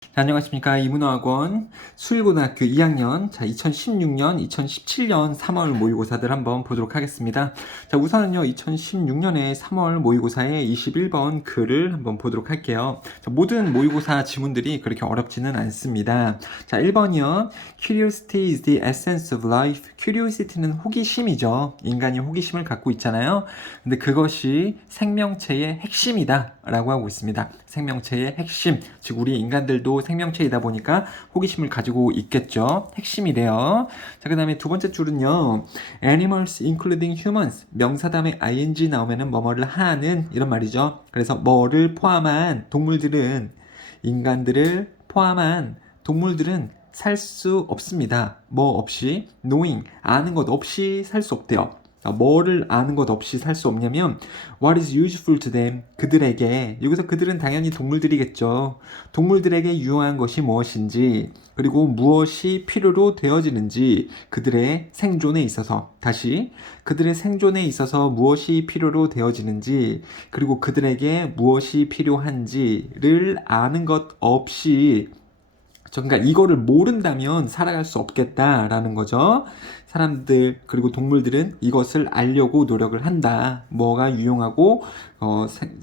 자, 안녕하십니까. 이문어학원 수일고등학교 2학년 2016년, 2017년 3월 모의고사들 한번 보도록 하겠습니다. 자, 우선은요 2016년에 3월 모의고사의 21번 글을 한번 보도록 할게요. 자, 모든 모의고사 지문들이 그렇게 어렵지는 않습니다. 자, 1번이요. Curiosity is the essence of life. Curiosity는 호기심이죠. 인간이 호기심을 갖고 있잖아요. 근데 그것이 생명체의 핵심이다 라고 하고 있습니다. 생명체의 핵심, 즉 우리 인간들도 생명체이다 보니까 호기심을 가지고 있겠죠. 핵심이래요. 자, 그 다음에 두 번째 줄은요. Animals including humans. 명사 다음에 ing 나오면은 뭐뭐를 하는 이런 말이죠. 그래서 뭐를 포함한 동물들은, 인간들을 포함한 동물들은 살 수 없습니다. 뭐 없이, knowing, 아는 것 없이 살 수 없대요. 뭐를 아는 것 없이 살 수 없냐면 What is useful to them? 그들에게, 여기서 그들은 당연히 동물들이겠죠. 동물들에게 유용한 것이 무엇인지, 그리고 무엇이 필요로 되어지는지, 그들의 생존에 있어서, 다시 그들의 생존에 있어서 무엇이 필요로 되어지는지, 그리고 그들에게 무엇이 필요한지를 아는 것 없이, 그러니까 이거를 모른다면 살아갈 수 없겠다라는 거죠. 사람들 그리고 동물들은 이것을 알려고 노력을 한다. 뭐가 유용하고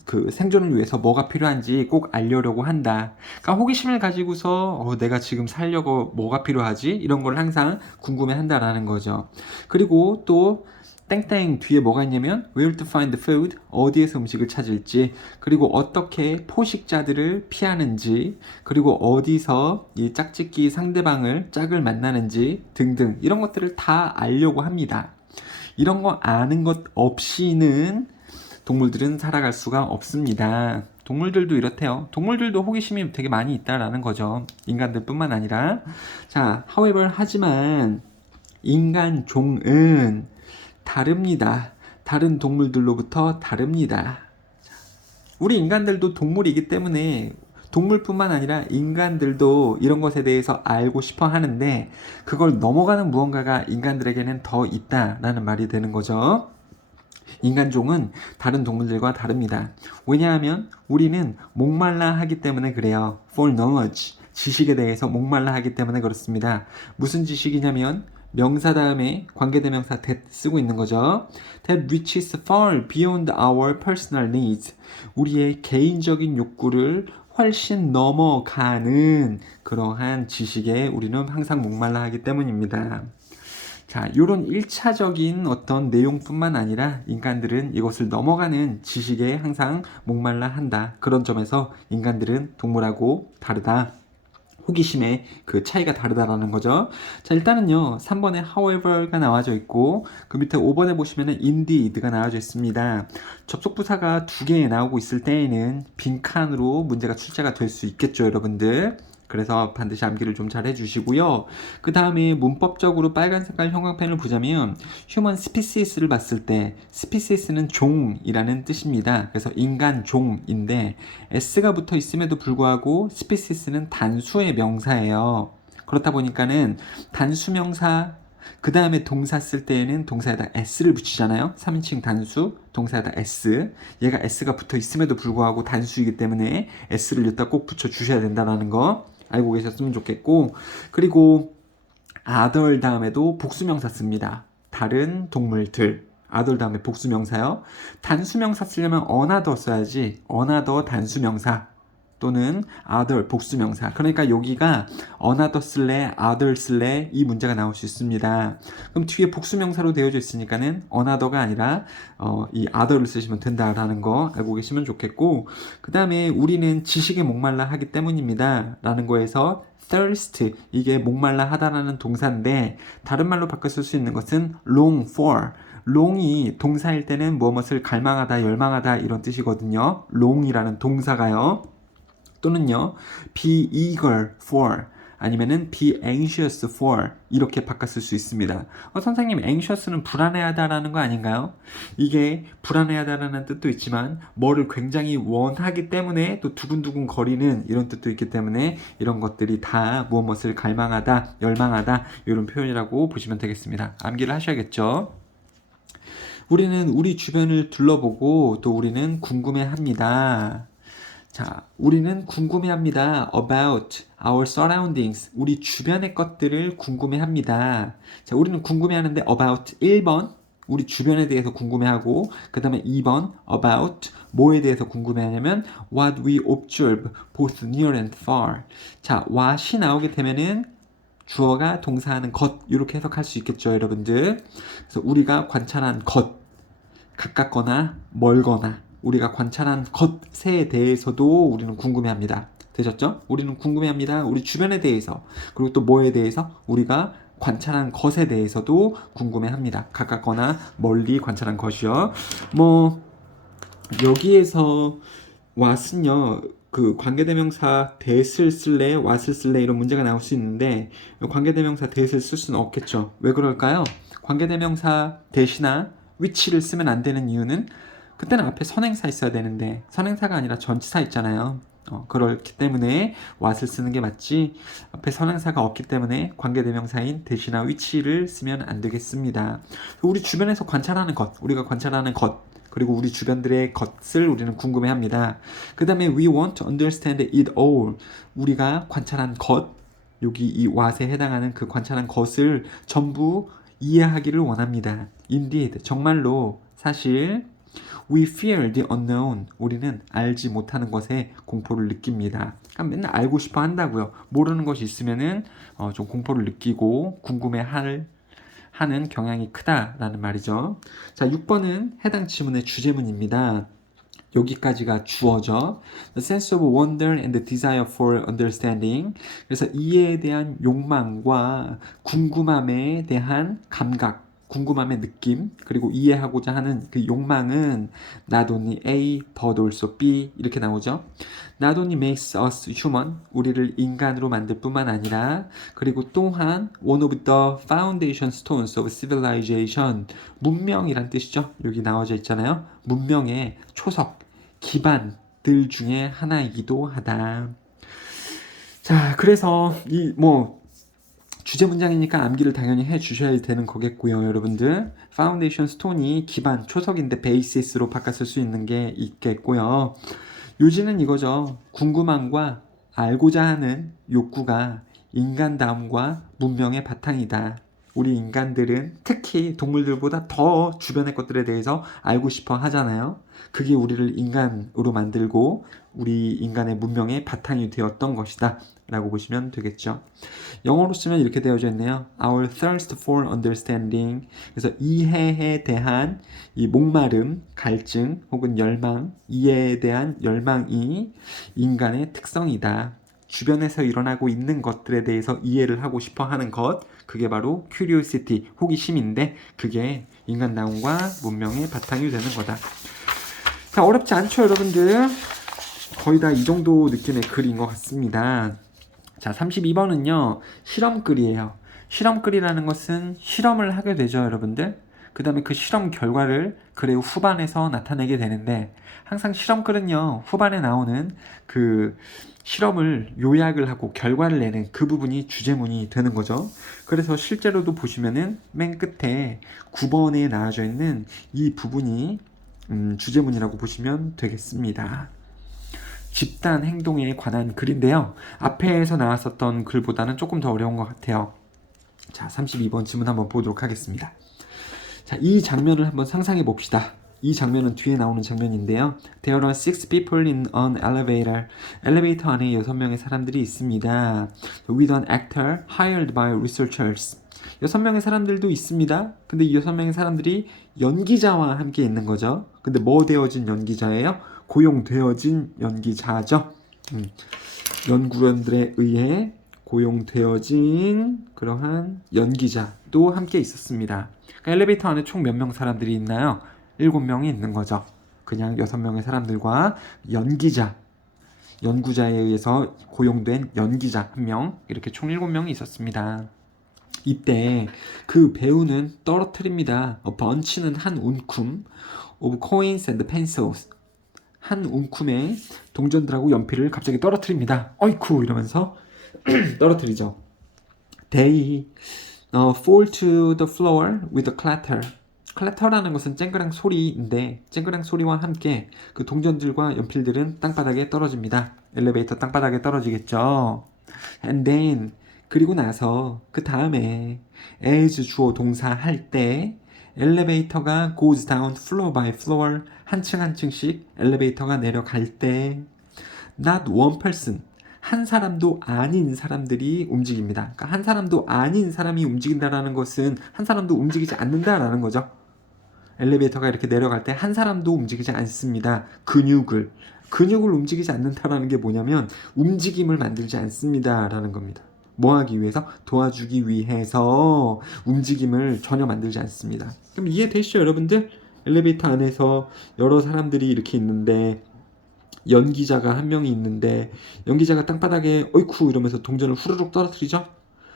그 생존을 위해서 뭐가 필요한지 꼭 알려려고 한다. 그러니까 호기심을 가지고서 내가 지금 살려고 뭐가 필요하지? 이런 걸 항상 궁금해한다라는 거죠. 그리고 또 땡땡 뒤에 뭐가 있냐면 where to find the food, 어디에서 음식을 찾을지, 그리고 어떻게 포식자들을 피하는지, 그리고 어디서 이 짝짓기 상대방을 짝을 만나는지 등등 이런 것들을 다 알려고 합니다. 이런 거 아는 것 없이는 동물들은 살아갈 수가 없습니다. 동물들도 이렇대요. 동물들도 호기심이 되게 많이 있다라는 거죠. 인간들뿐만 아니라. 자, however, 하지만 인간 종은 다릅니다. 다른 동물들로부터 다릅니다. 우리 인간들도 동물이기 때문에 동물뿐만 아니라 인간들도 이런 것에 대해서 알고 싶어 하는데 그걸 넘어가는 무언가가 인간들에게는 더 있다라는 말이 되는 거죠. 인간종은 다른 동물들과 다릅니다. 왜냐하면 우리는 목말라 하기 때문에 그래요. For knowledge, 지식에 대해서 목말라 하기 때문에 그렇습니다. 무슨 지식이냐면 명사 다음에 관계대명사 that 쓰고 있는 거죠. That reaches far beyond our personal needs. 우리의 개인적인 욕구를 훨씬 넘어가는 그러한 지식에 우리는 항상 목말라 하기 때문입니다. 자, 요런 1차적인 어떤 내용뿐만 아니라 인간들은 이것을 넘어가는 지식에 항상 목말라 한다. 그런 점에서 인간들은 동물하고 다르다. 호기심의 그 차이가 다르다라는 거죠. 자, 일단은요, 3번에 however가 나와져 있고, 그 밑에 5번에 보시면은 indeed가 나와져 있습니다. 접속부사가 두 개 나오고 있을 때에는 빈칸으로 문제가 출제가 될 수 있겠죠, 여러분들. 그래서 반드시 암기를 좀 잘 해주시고요. 그 다음에 문법적으로 빨간 색깔 형광펜을 보자면 human species를 봤을 때 species는 종이라는 뜻입니다. 그래서 인간 종인데 s가 붙어 있음에도 불구하고 species는 단수의 명사예요. 그렇다 보니까는 단수명사 그 다음에 동사 쓸 때에는 동사에다 s를 붙이잖아요. 3인칭 단수, 동사에다 s. 얘가 s가 붙어 있음에도 불구하고 단수이기 때문에 s를 여기다 꼭 붙여 주셔야 된다는 거 알고 계셨으면 좋겠고, 그리고 other 다음에도 복수명사 씁니다. 다른 동물들. other 다음에 복수명사요. 단수명사 쓰려면 another 써야지. another 단수명사 또는 other 복수명사. 그러니까 여기가 another 쓸래, other 쓸래 이 문제가 나올 수 있습니다. 그럼 뒤에 복수명사로 되어져 있으니까는 another가 아니라 이 other를 쓰시면 된다라는 거 알고 계시면 좋겠고, 그 다음에 우리는 지식에 목말라 하기 때문입니다. 라는 거에서 thirst, 이게 목말라 하다라는 동사인데 다른 말로 바꿔 쓸 수 있는 것은 long for. long이 동사일 때는 무엇을 갈망하다, 열망하다 이런 뜻이거든요. long이라는 동사가요. 또는요, be eager for 아니면은 be anxious for 이렇게 바꿔 쓸 수 있습니다. 선생님, anxious는 불안해하다라는 거 아닌가요? 이게 불안해하다라는 뜻도 있지만 뭐를 굉장히 원하기 때문에 또 두근두근 거리는 이런 뜻도 있기 때문에 이런 것들이 다 무엇을 갈망하다, 열망하다 이런 표현이라고 보시면 되겠습니다. 암기를 하셔야겠죠? 우리는 우리 주변을 둘러보고 또 우리는 궁금해합니다. 자, 우리는 궁금해합니다. About our surroundings. 우리 주변의 것들을 궁금해합니다. 자, 우리는 궁금해하는데 about 1번 우리 주변에 대해서 궁금해하고 그 다음에 2번 about 뭐에 대해서 궁금해하냐면 what we observe both near and far. 자, what이 나오게 되면은 주어가 동사하는 것 이렇게 해석할 수 있겠죠, 여러분들. 그래서 우리가 관찰한 것 가깝거나 멀거나 우리가 관찰한 것에 대해서도 우리는 궁금해합니다. 되셨죠? 우리는 궁금해합니다. 우리 주변에 대해서 그리고 또 뭐에 대해서 우리가 관찰한 것에 대해서도 궁금해합니다. 가깝거나 멀리 관찰한 것이요. 뭐 여기에서 what은요 그 관계대명사 that을 쓸래 what을 쓸래 이런 문제가 나올 수 있는데 관계대명사 that을 쓸 수는 없겠죠. 왜 그럴까요? 관계대명사 that이나 which를 쓰면 안 되는 이유는 그때는 앞에 선행사 있어야 되는데 선행사가 아니라 전치사 있잖아요. 그렇기 때문에 what을 쓰는 게 맞지 앞에 선행사가 없기 때문에 관계대명사인 that이나 which를 쓰면 안 되겠습니다. 우리 주변에서 관찰하는 것, 우리가 관찰하는 것 그리고 우리 주변들의 것을 우리는 궁금해합니다. 그 다음에 we want to understand it all. 우리가 관찰한 것, 여기 이 what에 해당하는 그 관찰한 것을 전부 이해하기를 원합니다. Indeed, 정말로 사실 we fear the unknown. 우리는 알지 못하는 것에 공포를 느낍니다. 그러니까 맨날 알고 싶어 한다고요. 모르는 것이 있으면은 좀 공포를 느끼고 하는 경향이 크다라는 말이죠. 자, 6번은 해당 지문의 주제문입니다. 여기까지가 주어죠. The sense of wonder and the desire for understanding. 그래서 이해에 대한 욕망과 궁금함에 대한 감각, 궁금함의 느낌, 그리고 이해하고자 하는 그 욕망은 not only A, but also B 이렇게 나오죠. Not only makes us human, 우리를 인간으로 만들 뿐만 아니라 그리고 또한 one of the foundation stones of civilization, 문명이란 뜻이죠. 여기 나와져 있잖아요. 문명의 초석, 기반들 중에 하나이기도 하다. 자, 그래서 이 주제 문장이니까 암기를 당연히 해 주셔야 되는 거겠고요, 여러분들. 파운데이션 스톤이 기반, 초석인데 베이시스로 바꿨을 수 있는 게 있겠고요. 요지는 이거죠. 궁금함과 알고자 하는 욕구가 인간다움과 문명의 바탕이다. 우리 인간들은 특히 동물들보다 더 주변의 것들에 대해서 알고 싶어 하잖아요. 그게 우리를 인간으로 만들고 우리 인간의 문명의 바탕이 되었던 것이다 라고 보시면 되겠죠. 영어로 쓰면 이렇게 되어져 있네요. Our thirst for understanding. 그래서 이해에 대한 이 목마름, 갈증 혹은 열망, 이해에 대한 열망이 인간의 특성이다. 주변에서 일어나고 있는 것들에 대해서 이해를 하고 싶어 하는 것, 그게 바로 curiosity, 호기심인데 그게 인간다움과 문명의 바탕이 되는 거다. 자, 어렵지 않죠, 여러분들? 거의 다 이 정도 느낌의 글인 것 같습니다. 자, 32번은요, 실험글이에요. 실험글이라는 것은 실험을 하게 되죠, 여러분들. 그 다음에 그 실험 결과를 글의 후반에서 나타내게 되는데, 항상 실험글은요, 후반에 나오는 그 실험을 요약을 하고 결과를 내는 그 부분이 주제문이 되는 거죠. 그래서 실제로도 보시면은 맨 끝에 9번에 나와져 있는 이 부분이 주제문이라고 보시면 되겠습니다. 집단 행동에 관한 글인데요. 앞에서 나왔었던 글보다는 조금 더 어려운 것 같아요. 자, 32번 지문 한번 보도록 하겠습니다. 자, 이 장면을 한번 상상해 봅시다. 이 장면은 뒤에 나오는 장면인데요. There are 6 people in an elevator. 엘리베이터 안에 6명의 사람들이 있습니다. With an actor hired by researchers. 6명의 사람들도 있습니다. 근데 이 6명의 사람들이 연기자와 함께 있는 거죠. 근데 뭐 되어진 연기자예요? 고용되어진 연기자죠. 연구원들에 의해 고용되어진 그러한 연기자도 함께 있었습니다. 그러니까 엘리베이터 안에 총 몇 명 사람들이 있나요? 7명이 있는 거죠. 그냥 6명의 사람들과 연구자에 의해서 고용된 연기자 1명, 이렇게 총 7명이 있었습니다. 이때 그 배우는 떨어뜨립니다. 번치는 한 움큼 of coins and pencils. 한 움큼의 동전들하고 연필을 갑자기 떨어뜨립니다. 어이쿠 이러면서 떨어뜨리죠. They fall to the floor with a clatter. 클래터라는 것은 쨍그랑 소리인데 쨍그랑 소리와 함께 그 동전들과 연필들은 땅바닥에 떨어집니다. 엘리베이터 땅바닥에 떨어지겠죠. And then 그리고 나서 그 다음에 as 주어 동사 할 때 엘리베이터가 goes down floor by floor 한 층 한 층씩 엘리베이터가 내려갈 때 not one person 한 사람도 아닌 사람들이 움직입니다. 그러니까 한 사람도 아닌 사람이 움직인다라는 것은 한 사람도 움직이지 않는다라는 거죠. 엘리베이터가 이렇게 내려갈 때 한 사람도 움직이지 않습니다. 근육을 움직이지 않는다라는 게 뭐냐면 움직임을 만들지 않습니다라는 겁니다. 뭐 하기 위해서? 도와주기 위해서 움직임을 전혀 만들지 않습니다. 그럼 이해되시죠, 여러분들? 엘리베이터 안에서 여러 사람들이 이렇게 있는데 연기자가 한 명이 있는데 연기자가 땅바닥에 어이쿠 이러면서 동전을 후루룩 떨어뜨리죠?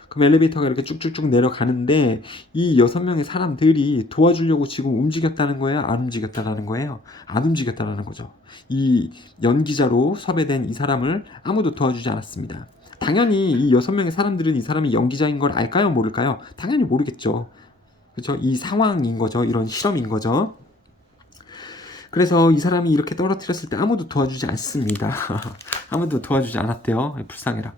그럼 엘리베이터가 이렇게 쭉쭉쭉 내려가는데 이 6명의 사람들이 도와주려고 지금 움직였다는 거예요? 안 움직였다는 거예요? 안 움직였다는 거죠. 이 연기자로 섭외된 이 사람을 아무도 도와주지 않았습니다. 당연히 이 6명의 사람들은 이 사람이 연기자인 걸 알까요? 모를까요? 당연히 모르겠죠. 그렇죠? 이 상황인 거죠. 이런 실험인 거죠. 그래서 이 사람이 이렇게 떨어뜨렸을 때 아무도 도와주지 않습니다. 아무도 도와주지 않았대요. 불쌍해라.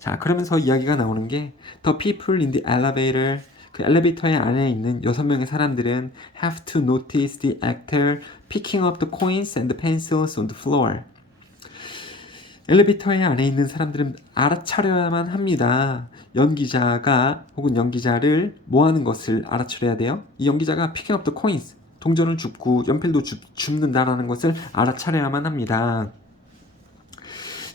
자, 그러면서 이야기가 나오는 게 The people in the elevator 그 엘리베이터의 안에 있는 6명의 사람들은 have to notice the actor picking up the coins and the pencils on the floor. 엘리베이터의 안에 있는 사람들은 알아차려야만 합니다. 연기자가 혹은 연기자를 뭐 하는 것을 알아차려야 돼요? 이 연기자가 picking up the coins 동전을 줍고 연필도 줍는다라는 것을 알아차려야만 합니다.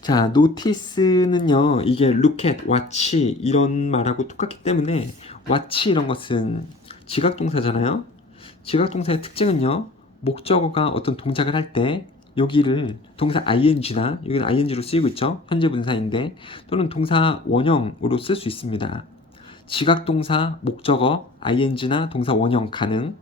자, notice는요, 이게 look at, watch 이런 말하고 똑같기 때문에 watch 이런 것은 지각동사잖아요. 지각동사의 특징은요, 목적어가 어떤 동작을 할 때 여기를 동사 ing나 여기는 ing로 쓰이고 있죠. 현재 분사인데 또는 동사 원형으로 쓸 수 있습니다. 지각동사, 목적어, ing나 동사 원형 가능.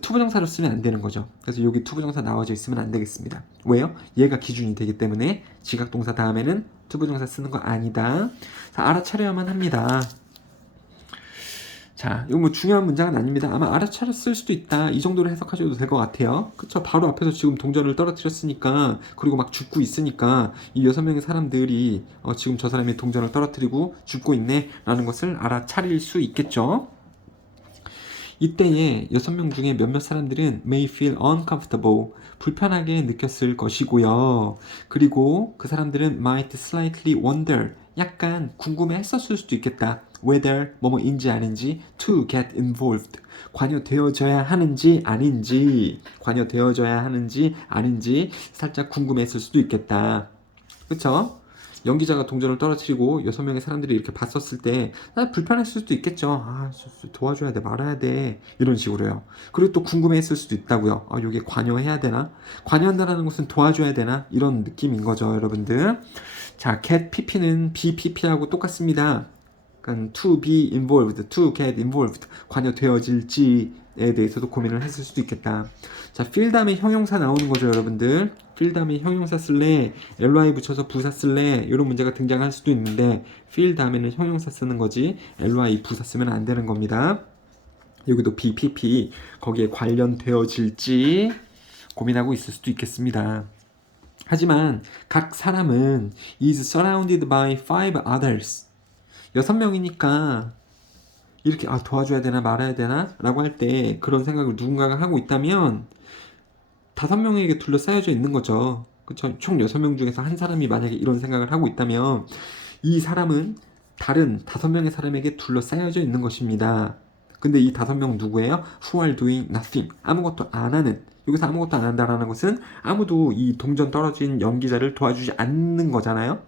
투부정사로 쓰면 안 되는 거죠. 그래서 여기 투부정사 나와져 있으면 안 되겠습니다. 왜요? 얘가 기준이 되기 때문에 지각동사 다음에는 투부정사 쓰는 거 아니다. 자, 알아차려야만 합니다. 자, 이거 뭐 중요한 문장은 아닙니다. 아마 알아차렸을 수도 있다. 이 정도로 해석하셔도 될 것 같아요. 그쵸? 바로 앞에서 지금 동전을 떨어뜨렸으니까, 그리고 막 줍고 있으니까, 이 6명의 사람들이, 지금 저 사람이 동전을 떨어뜨리고 줍고 있네, 라는 것을 알아차릴 수 있겠죠? 이때에 6명 중에 몇몇 사람들은 may feel uncomfortable, 불편하게 느꼈을 것이고요. 그리고 그 사람들은 might slightly wonder, 약간 궁금해 했었을 수도 있겠다. whether 뭐뭐인지 아닌지 to get involved, 관여되어져야 하는지 아닌지, 관여되어져야 하는지 아닌지 살짝 궁금했을 수도 있겠다. 그쵸? 연기자가 동전을 떨어뜨리고 6명의 사람들이 이렇게 봤었을 때 불편했을 수도 있겠죠. 아, 도와줘야 돼, 말아야 돼, 이런 식으로요. 그리고 또 궁금해했을 수도 있다고요. 아, 여기에 관여해야 되나? 관여한다는 것은 도와줘야 되나? 이런 느낌인 거죠, 여러분들. 자, get pp는 be pp하고 똑같습니다. 그러니까 to be involved, to get involved, 관여되어질지에 대해서도 고민을 했을 수도 있겠다. 자, feel 다음에 형용사 나오는 거죠, 여러분들. feel 다음에 형용사 쓸래, ly 붙여서 부사 쓸래, 이런 문제가 등장할 수도 있는데 feel 다음에는 형용사 쓰는 거지 ly 부사 쓰면 안 되는 겁니다. 여기도 be, pp, 거기에 관련되어질지 고민하고 있을 수도 있겠습니다. 하지만 각 사람은 is surrounded by 5 others. 6명이니까 이렇게 도와줘야 되나 말아야 되나 라고 할 때 그런 생각을 누군가가 하고 있다면 5명에게 둘러싸여져 있는 거죠. 그쵸? 총 6명 중에서 한 사람이 만약에 이런 생각을 하고 있다면 이 사람은 다른 5명의 사람에게 둘러싸여져 있는 것입니다. 근데 이 5명 누구예요? Who are doing nothing. 아무것도 안 하는. 여기서 아무것도 안 한다라는 것은 아무도 이 동전 떨어진 연기자를 도와주지 않는 거잖아요.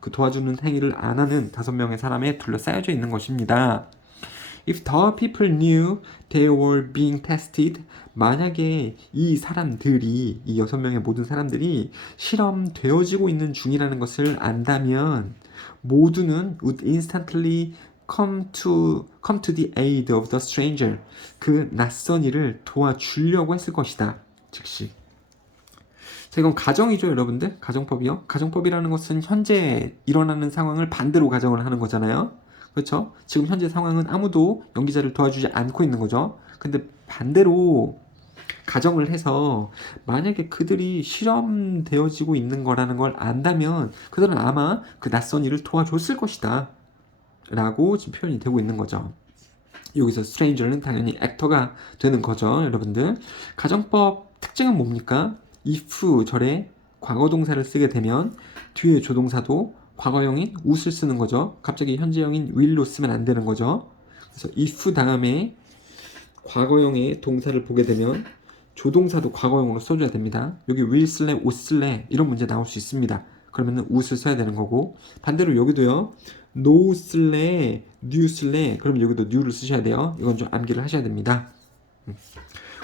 그 도와주는 행위를 안 하는 5명의 사람에 둘러싸여져 있는 것입니다. If the people knew they were being tested, 만약에 이 사람들이, 이 6명의 모든 사람들이 실험되어지고 있는 중이라는 것을 안다면 모두는 would instantly come to the aid of the stranger. 그 낯선 이를 도와주려고 했을 것이다. 즉시. 자, 이건 가정이죠, 여러분들. 가정법이요. 가정법이라는 것은 현재 일어나는 상황을 반대로 가정을 하는 거잖아요. 그렇죠? 지금 현재 상황은 아무도 연기자를 도와주지 않고 있는 거죠. 근데 반대로 가정을 해서 만약에 그들이 실험되어지고 있는 거라는 걸 안다면 그들은 아마 그 낯선 일을 도와줬을 것이다 라고 지금 표현이 되고 있는 거죠. 여기서 stranger는 당연히 액터가 되는 거죠. 여러분들, 가정법 특징은 뭡니까? if 절에 과거동사를 쓰게 되면 뒤에 조동사도 과거형인 who를 쓰는 거죠. 갑자기 현재형인 will로 쓰면 안 되는 거죠. 그래서 if 다음에 과거형의 동사를 보게 되면 조동사도 과거형으로 써줘야 됩니다. 여기 will 쓸래, would 쓸래 이런 문제 나올 수 있습니다. 그러면은 would을 써야 되는 거고, 반대로 여기도요. no 쓸래, new 쓸래, 그럼 여기도 new를 쓰셔야 돼요. 이건 좀 암기를 하셔야 됩니다.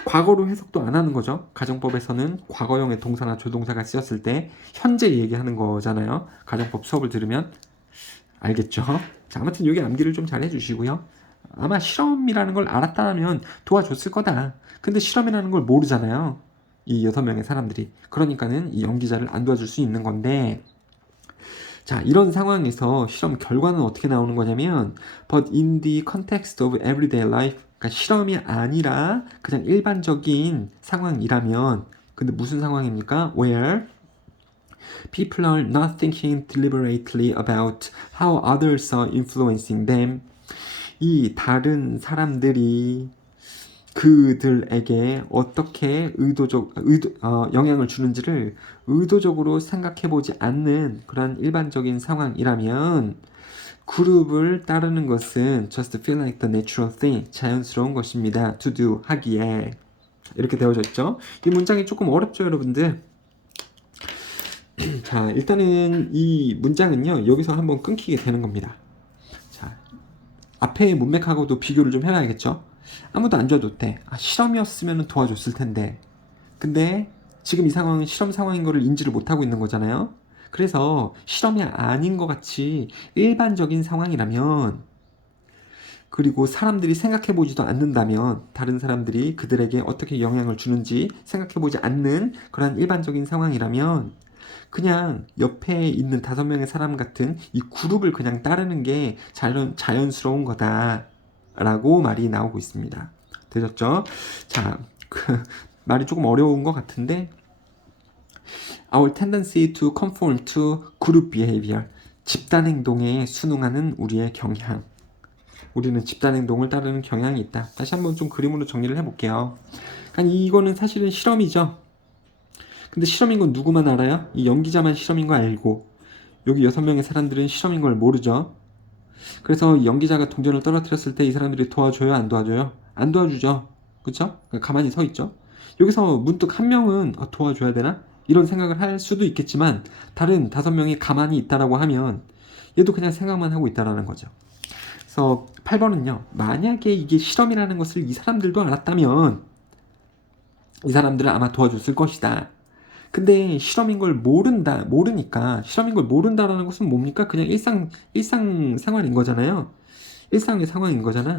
과거로 해석도 안 하는 거죠. 가정법에서는 과거형의 동사나 조동사가 쓰였을 때 현재 얘기하는 거잖아요. 가정법 수업을 들으면 알겠죠? 자, 아무튼 여기 암기를 좀 잘 해주시고요. 아마 실험이라는 걸 알았다면 도와줬을 거다. 근데 실험이라는 걸 모르잖아요. 이 6명의 사람들이. 그러니까는 이 연기자를 안 도와줄 수 있는 건데, 자, 이런 상황에서 실험 결과는 어떻게 나오는 거냐면 but in the context of everyday life, 그러니까 실험이 아니라 그냥 일반적인 상황이라면, 근데 무슨 상황입니까? where people are not thinking deliberately about how others are influencing them. 이 다른 사람들이 그들에게 어떻게 영향을 주는지를 의도적으로 생각해보지 않는 그런 일반적인 상황이라면 그룹을 따르는 것은 just feel like the natural thing, 자연스러운 것입니다. to do, 하기에. 이렇게 되어져 있죠. 이 문장이 조금 어렵죠, 여러분들? 자, 일단은 이 문장은요, 여기서 한번 끊기게 되는 겁니다. 자, 앞에 문맥하고도 비교를 좀 해봐야겠죠? 아무도 안 줘도 돼. 실험이었으면 도와줬을 텐데. 근데 지금 이 상황은 실험 상황인 거를 인지를 못하고 있는 거잖아요. 그래서 실험이 아닌 것 같이 일반적인 상황이라면, 그리고 사람들이 생각해보지도 않는다면, 다른 사람들이 그들에게 어떻게 영향을 주는지 생각해보지 않는 그런 일반적인 상황이라면 그냥 옆에 있는 5명의 사람 같은 이 그룹을 그냥 따르는 게 자연스러운 거다 라고 말이 나오고 있습니다. 되셨죠? 자, 말이 조금 어려운 것 같은데, our tendency to conform to group behavior, 집단 행동에 순응하는 우리의 경향. 우리는 집단 행동을 따르는 경향이 있다. 다시 한번 좀 그림으로 정리를 해볼게요. 아니, 이거는 사실은 실험이죠. 근데 실험인 건 누구만 알아요? 이 연기자만 실험인 거 알고, 여기 6명의 사람들은 실험인 걸 모르죠. 그래서 연기자가 동전을 떨어뜨렸을 때 이 사람들이 도와줘요, 안 도와줘요? 안 도와주죠. 그쵸? 가만히 서 있죠. 여기서 문득 한 명은 도와줘야 되나? 이런 생각을 할 수도 있겠지만 다른 5명이 가만히 있다라고 하면 얘도 그냥 생각만 하고 있다라는 거죠. 그래서 8번은요. 만약에 이게 실험이라는 것을 이 사람들도 알았다면 이 사람들은 아마 도와줬을 것이다. 근데 실험인 걸 모르니까, 실험인 걸 모른다라는 것은 뭡니까? 그냥 일상 생활인 거잖아요. 일상의 상황인 거잖아.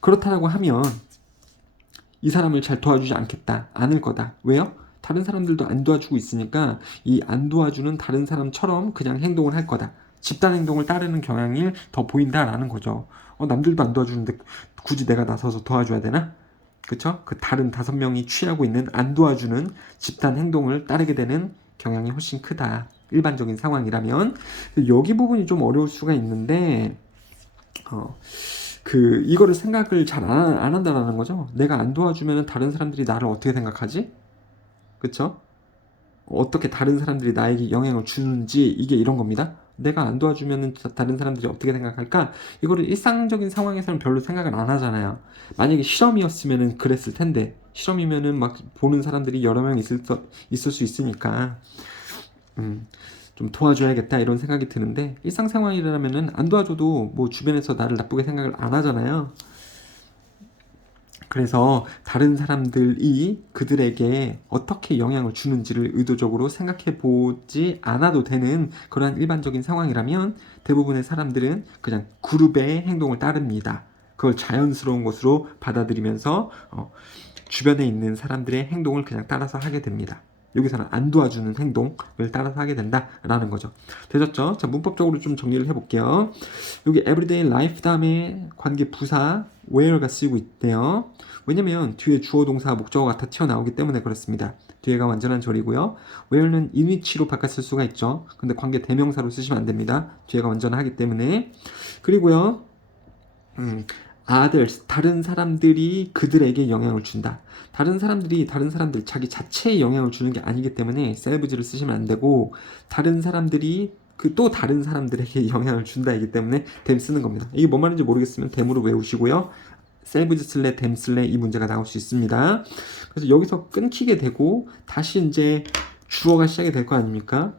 그렇다라고 하면 이 사람을 잘 도와주지 않겠다. 않을 거다. 왜요? 다른 사람들도 안 도와주고 있으니까 이 안 도와주는 다른 사람처럼 그냥 행동을 할 거다. 집단 행동을 따르는 경향이 더 보인다라는 거죠. 남들도 안 도와주는데 굳이 내가 나서서 도와줘야 되나? 그쵸? 그 다른 5명이 취하고 있는 안 도와주는 집단 행동을 따르게 되는 경향이 훨씬 크다. 일반적인 상황이라면. 여기 부분이 좀 어려울 수가 있는데, 이거를 생각을 잘 안 한다는 거죠. 내가 안 도와주면 다른 사람들이 나를 어떻게 생각하지? 그쵸? 어떻게 다른 사람들이 나에게 영향을 주는지, 이게 이런 겁니다. 내가 안 도와주면 다른 사람들이 어떻게 생각할까? 이거를 일상적인 상황에서는 별로 생각을 안 하잖아요. 만약에 실험이었으면 그랬을 텐데, 실험이면은 막 보는 사람들이 여러 명 있을 수 있으니까 좀 도와줘야겠다 이런 생각이 드는데, 일상생활이라면은 안 도와줘도 뭐 주변에서 나를 나쁘게 생각을 안 하잖아요. 그래서 다른 사람들이 그들에게 어떻게 영향을 주는지를 의도적으로 생각해 보지 않아도 되는 그러한 일반적인 상황이라면 대부분의 사람들은 그냥 그룹의 행동을 따릅니다. 그걸 자연스러운 것으로 받아들이면서 주변에 있는 사람들의 행동을 그냥 따라서 하게 됩니다. 여기서는 안 도와주는 행동을 따라서 하게 된다라는 거죠. 되셨죠? 자, 문법적으로 좀 정리를 해볼게요. 여기 everyday life 다음에 관계 부사 where가 쓰이고 있대요. 왜냐면 뒤에 주어 동사 목적어가 다 튀어나오기 때문에 그렇습니다. 뒤에가 완전한 절이고요. where는 in which로 바꿔 쓸 수가 있죠. 근데 관계 대명사로 쓰시면 안 됩니다. 뒤에가 완전하기 때문에. 그리고요. others, 다른 사람들이 그들에게 영향을 준다. 다른 사람들, 자기 자체에 영향을 주는 게 아니기 때문에 selves를 쓰시면 안 되고, 다른 사람들이 또 다른 사람들에게 영향을 준다이기 때문에 them 쓰는 겁니다. 이게 뭔 말인지 모르겠으면 them으로 외우시고요. selves 쓸래 them 쓸래 이 문제가 나올 수 있습니다. 그래서 여기서 끊기게 되고 다시 이제 주어가 시작이 될 거 아닙니까?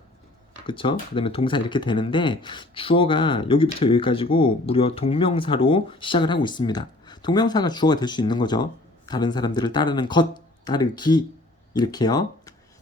그쵸? 그 다음에 동사 이렇게 되는데 주어가 여기부터 여기까지고 무려 동명사로 시작을 하고 있습니다. 동명사가 주어가 될 수 있는 거죠. 다른 사람들을 따르는 것, 따르기 이렇게요.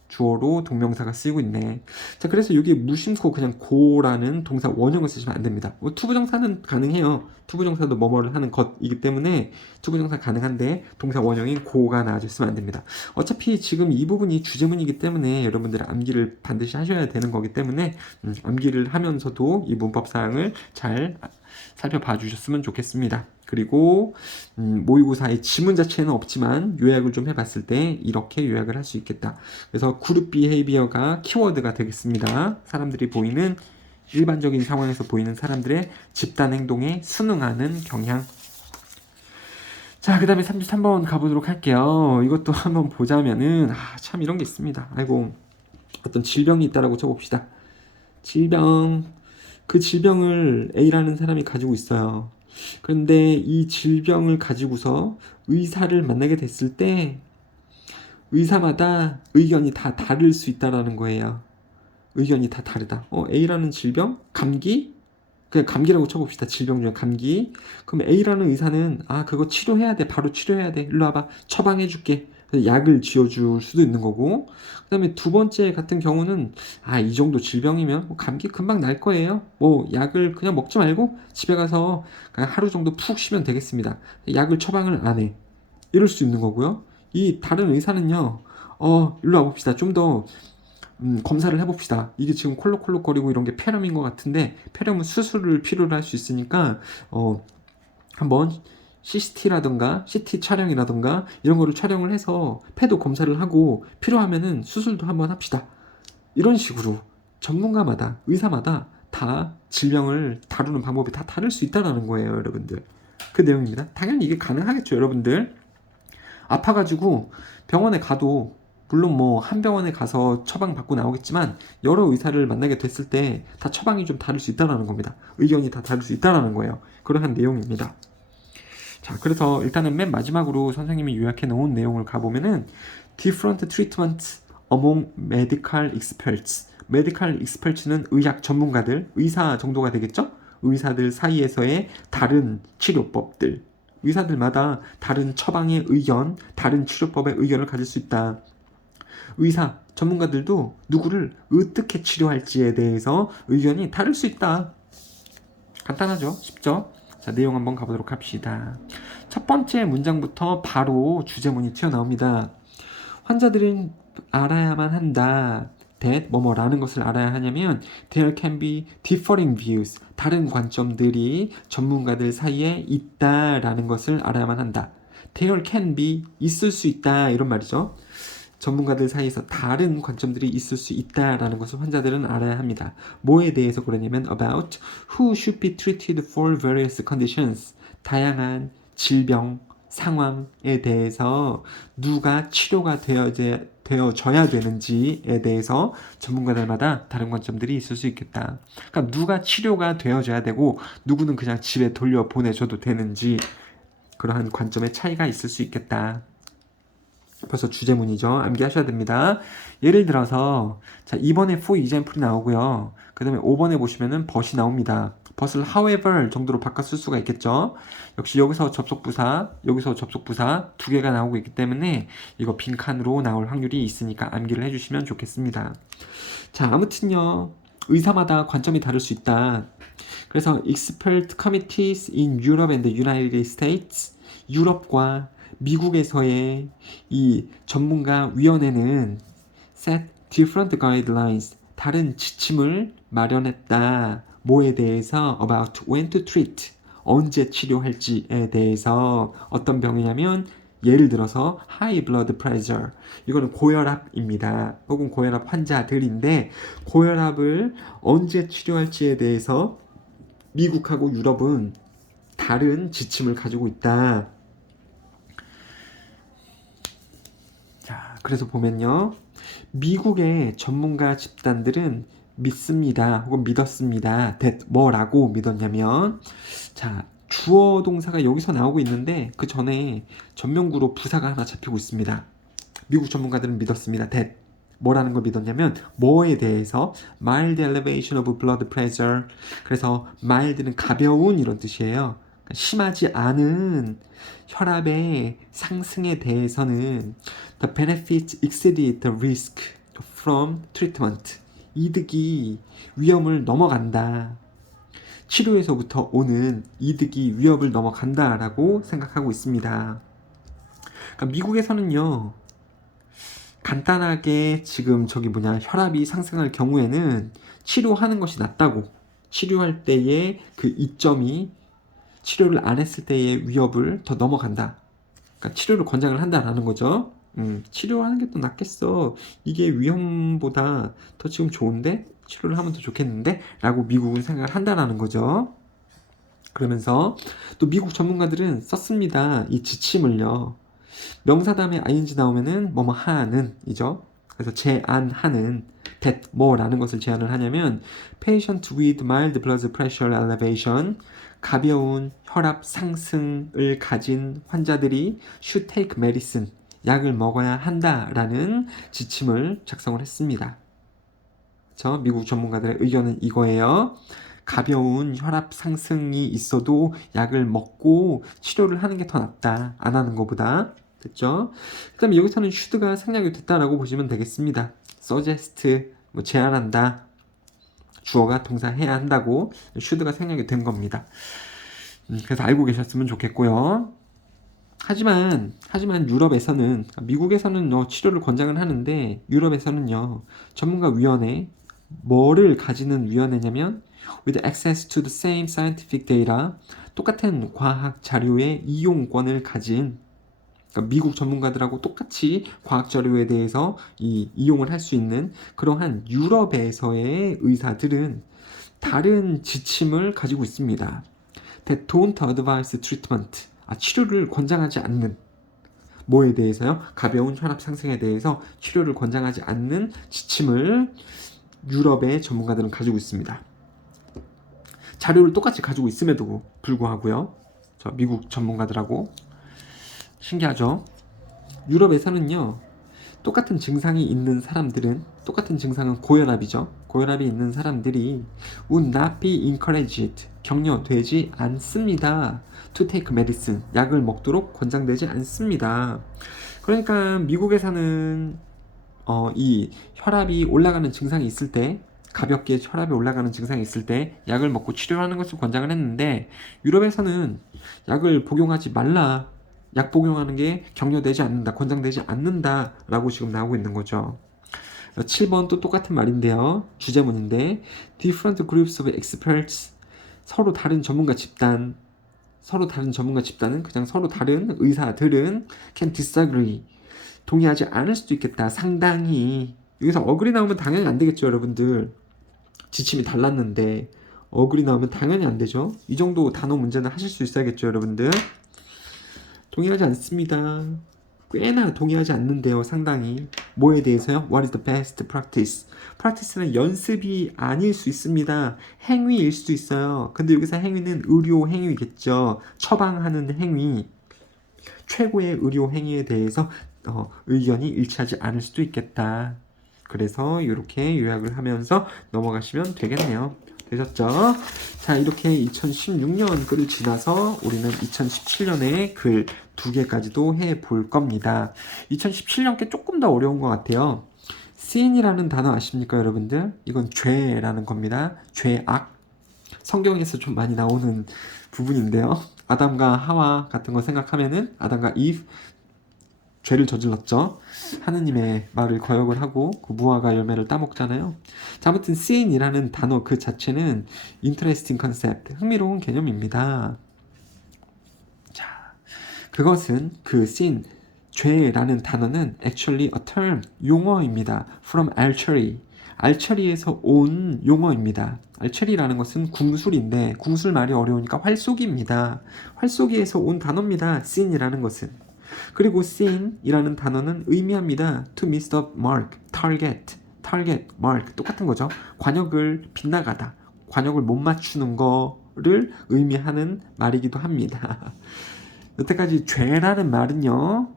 주어로 동명사가 쓰이고 있네. 자, 그래서 여기 무심코 그냥 고라는 동사 원형을 쓰시면 안 됩니다. 투부정사는 가능해요. 투부정사도 뭐뭐를 하는 것이기 때문에 투부정사 가능한데 동사 원형인 고가 나와줬으면 안 됩니다. 어차피 지금 이 부분이 주제문이기 때문에 여러분들 암기를 반드시 하셔야 되는 거기 때문에 암기를 하면서도 이 문법 사항을 잘 살펴봐 주셨으면 좋겠습니다. 그리고 모의고사의 지문 자체는 없지만 요약을 좀 해봤을 때 이렇게 요약을 할 수 있겠다. 그래서 그룹 비헤이비어가 키워드가 되겠습니다. 사람들이 보이는 일반적인 상황에서 보이는 사람들의 집단 행동에 순응하는 경향. 자, 그 다음에 33번 가보도록 할게요. 이것도 한번 보자면은 참 이런 게 있습니다. 아이고, 어떤 질병이 있다라고 쳐봅시다. 질병, 그 질병을 A라는 사람이 가지고 있어요. 그런데 이 질병을 가지고서 의사를 만나게 됐을 때 의사마다 의견이 다 다를 수 있다라는 거예요. 의견이 다 다르다. A라는 질병? 감기? 그냥 감기라고 쳐봅시다. 질병 중에 감기. 그럼 A라는 의사는 그거 치료해야 돼. 바로 치료해야 돼. 일로 와봐. 처방해줄게. 약을 지어줄 수도 있는 거고, 그 다음에 두 번째 같은 경우는 이 정도 질병이면 감기 금방 날 거예요. 약을 그냥 먹지 말고 집에 가서 그냥 하루 정도 푹 쉬면 되겠습니다. 약을 처방을 안 해. 이럴 수 있는 거고요. 이 다른 의사는요, 일로 와봅시다. 좀 더 검사를 해봅시다. 이게 지금 콜록콜록거리고 이런 게 폐렴인 것 같은데 폐렴은 수술을 필요로 할 수 있으니까 한번 CCT라든가 CT 촬영이라든가 이런 거를 촬영을 해서 폐도 검사를 하고 필요하면은 수술도 한번 합시다. 이런 식으로 전문가마다 의사마다 다 질병을 다루는 방법이 다 다를 수 있다는 거예요, 여러분들. 그 내용입니다. 당연히 이게 가능하겠죠, 여러분들. 아파가지고 병원에 가도 물론 한 병원에 가서 처방 받고 나오겠지만 여러 의사를 만나게 됐을 때 다 처방이 좀 다를 수 있다는 겁니다. 의견이 다 다를 수 있다는 거예요. 그러한 내용입니다. 자, 그래서 일단은 맨 마지막으로 선생님이 요약해 놓은 내용을 가보면은 different treatment among medical experts. medical experts는 의학 전문가들, 의사 정도가 되겠죠? 의사들 사이에서의 다른 치료법들. 의사들마다 다른 처방의 의견, 다른 치료법의 의견을 가질 수 있다. 의사, 전문가들도 누구를 어떻게 치료할지에 대해서 의견이 다를 수 있다. 간단하죠? 쉽죠? 자, 내용 한번 가보도록 합시다. 첫 번째 문장부터 바로 주제문이 튀어나옵니다. 환자들은 알아야만 한다. that 뭐뭐라는 것을 알아야 하냐면 there can be differing views. 다른 관점들이 전문가들 사이에 있다라는 것을 알아야만 한다. there can be 있을 수 있다 이런 말이죠. 전문가들 사이에서 다른 관점들이 있을 수 있다라는 것을 환자들은 알아야 합니다. 뭐에 대해서 그러냐면 about who should be treated for various conditions. 다양한 질병, 상황에 대해서 누가 치료가 되어져야 되는지에 대해서 전문가들마다 다른 관점들이 있을 수 있겠다. 그러니까 누가 치료가 되어져야 되고 누구는 그냥 집에 돌려보내줘도 되는지 그러한 관점의 차이가 있을 수 있겠다. 벌써 주제문이죠. 암기하셔야 됩니다. 예를 들어서 자 2번에 for example이 나오고요. 그 다음에 5번에 보시면은 but이 나옵니다. but을 however 정도로 바꿔 쓸 수가 있겠죠. 역시 여기서 접속부사, 여기서 접속부사 두 개가 나오고 있기 때문에 이거 빈칸으로 나올 확률이 있으니까 암기를 해주시면 좋겠습니다. 자, 아무튼요. 의사마다 관점이 다를 수 있다. 그래서 expert committees in Europe and the United States, 유럽과 미국에서의 이 전문가 위원회는 set different guidelines. 다른 지침을 마련했다. 뭐에 대해서? about when to treat. 언제 치료할지에 대해서. 어떤 병이냐면 예를 들어서 high blood pressure. 이거는 고혈압입니다. 혹은 고혈압 환자들인데 고혈압을 언제 치료할지에 대해서 미국하고 유럽은 다른 지침을 가지고 있다. 자, 그래서 보면요. 미국의 전문가 집단들은 믿습니다. 혹은 믿었습니다. that 뭐라고 믿었냐면 자, 주어 동사가 여기서 나오고 있는데 그 전에 전면구로 부사가 하나 잡히고 있습니다. 미국 전문가들은 믿었습니다. that 뭐라는 걸 믿었냐면 뭐에 대해서 mild elevation of blood pressure. 그래서 mild는 가벼운 이런 뜻이에요. 심하지 않은 혈압의 상승에 대해서는 the benefits exceeded the risk from treatment. 이득이 위험을 넘어간다. 치료에서부터 오는 이득이 위협을 넘어간다라고 생각하고 있습니다. 그러니까 미국에서는요. 간단하게 지금 혈압이 상승할 경우에는 치료하는 것이 낫다고. 치료할 때의 그 이점이 치료를 안 했을 때의 위협을 더 넘어간다. 그러니까 치료를 권장을 한다라는 거죠. 치료하는 게 더 낫겠어. 이게 위험보다 더 지금 좋은데 치료를 하면 더 좋겠는데 라고 미국은 생각을 한다라는 거죠. 그러면서 또 미국 전문가들은 썼습니다. 이 지침을요. 명사 다음에 ing 나오면은 뭐뭐 하는 이죠. 그래서 제안하는 that 뭐라는 것을 제안을 하냐면 patient with mild blood pressure elevation 가벼운 혈압 상승을 가진 환자들이 should take medicine 약을 먹어야 한다라는 지침을 작성을 했습니다. 그렇죠? 미국 전문가들의 의견은 이거예요. 가벼운 혈압 상승이 있어도 약을 먹고 치료를 하는 게 더 낫다. 안 하는 것보다. 됐죠? 그 다음에 여기서는 should가 생략이 됐다라고 보시면 되겠습니다. suggest, 제안한다. 주어가 동사 해야 한다고 should가 생략이 된 겁니다. 그래서 알고 계셨으면 좋겠고요. 하지만 유럽에서는, 미국에서는 치료를 권장을 하는데 유럽에서는요. 전문가위원회, 뭐를 가지는 위원회냐면 with access to the same scientific data, 똑같은 과학 자료의 이용권을 가진, 그러니까 미국 전문가들하고 똑같이 과학 자료에 대해서 이용을 할 수 있는 그러한 유럽에서의 의사들은 다른 지침을 가지고 있습니다. That don't advise treatment. 치료를 권장하지 않는. 뭐에 대해서요? 가벼운 혈압 상승에 대해서 치료를 권장하지 않는 지침을 유럽의 전문가들은 가지고 있습니다. 자료를 똑같이 가지고 있음에도 불구하고요. 저 미국 전문가들하고 신기하죠? 유럽에서는요. 똑같은 증상이 있는 사람들은, 똑같은 증상은 고혈압이죠. 고혈압이 있는 사람들이 would not be encouraged, 격려되지 않습니다. to take medicine, 약을 먹도록 권장되지 않습니다. 그러니까 미국에서는 이 혈압이 올라가는 증상이 있을 때, 가볍게 혈압이 올라가는 증상이 있을 때 약을 먹고 치료하는 것을 권장을 했는데 유럽에서는 약을 복용하지 말라. 약 복용하는 게 격려되지 않는다, 권장되지 않는다 라고 지금 나오고 있는 거죠. 7번도 똑같은 말인데요. 주제문인데 different groups of experts, 서로 다른 전문가 집단은 그냥 서로 다른 의사들은 can disagree, 동의하지 않을 수도 있겠다. 상당히. 여기서 agree 나오면 당연히 안 되겠죠, 여러분들. 지침이 달랐는데 agree 나오면 당연히 안 되죠. 이 정도 단어 문제는 하실 수 있어야겠죠, 여러분들. 동의하지 않습니다. 꽤나 동의하지 않는데요. 상당히. 뭐에 대해서요? What is the best practice? practice는 연습이 아닐 수 있습니다. 행위일 수도 있어요. 근데 여기서 행위는 의료 행위겠죠. 처방하는 행위. 최고의 의료 행위에 대해서 의견이 일치하지 않을 수도 있겠다. 그래서 이렇게 요약을 하면서 넘어가시면 되겠네요. 되셨죠? 자, 이렇게 2016년 글을 지나서 우리는 2017년에 글 2개까지도 해볼 겁니다. 2017년 게 조금 더 어려운 것 같아요. sin이라는 단어 아십니까, 여러분들? 이건 죄라는 겁니다. 죄악. 성경에서 좀 많이 나오는 부분인데요. 아담과 하와 같은 거 생각하면은 아담과 eve, 죄를 저질렀죠. 하느님의 말을 거역을 하고 그 무화과 열매를 따먹잖아요. 자, 아무튼 sin이라는 단어 그 자체는 interesting concept, 흥미로운 개념입니다. 자, 그것은 그 sin, 죄라는 단어는 actually a term, 용어입니다. from archery, 알처리에서 온 용어입니다. 알처리라는 것은 궁술인데 궁술 말이 어려우니까 활쏘기입니다. 활쏘기에서 온 단어입니다. sin이라는 것은. 그리고 sin이라는 단어는 의미합니다. to miss the mark, target, mark 똑같은 거죠. 관역을 빗나가다, 관역을 못 맞추는 거를 의미하는 말이기도 합니다. 여태까지 죄라는 말은요,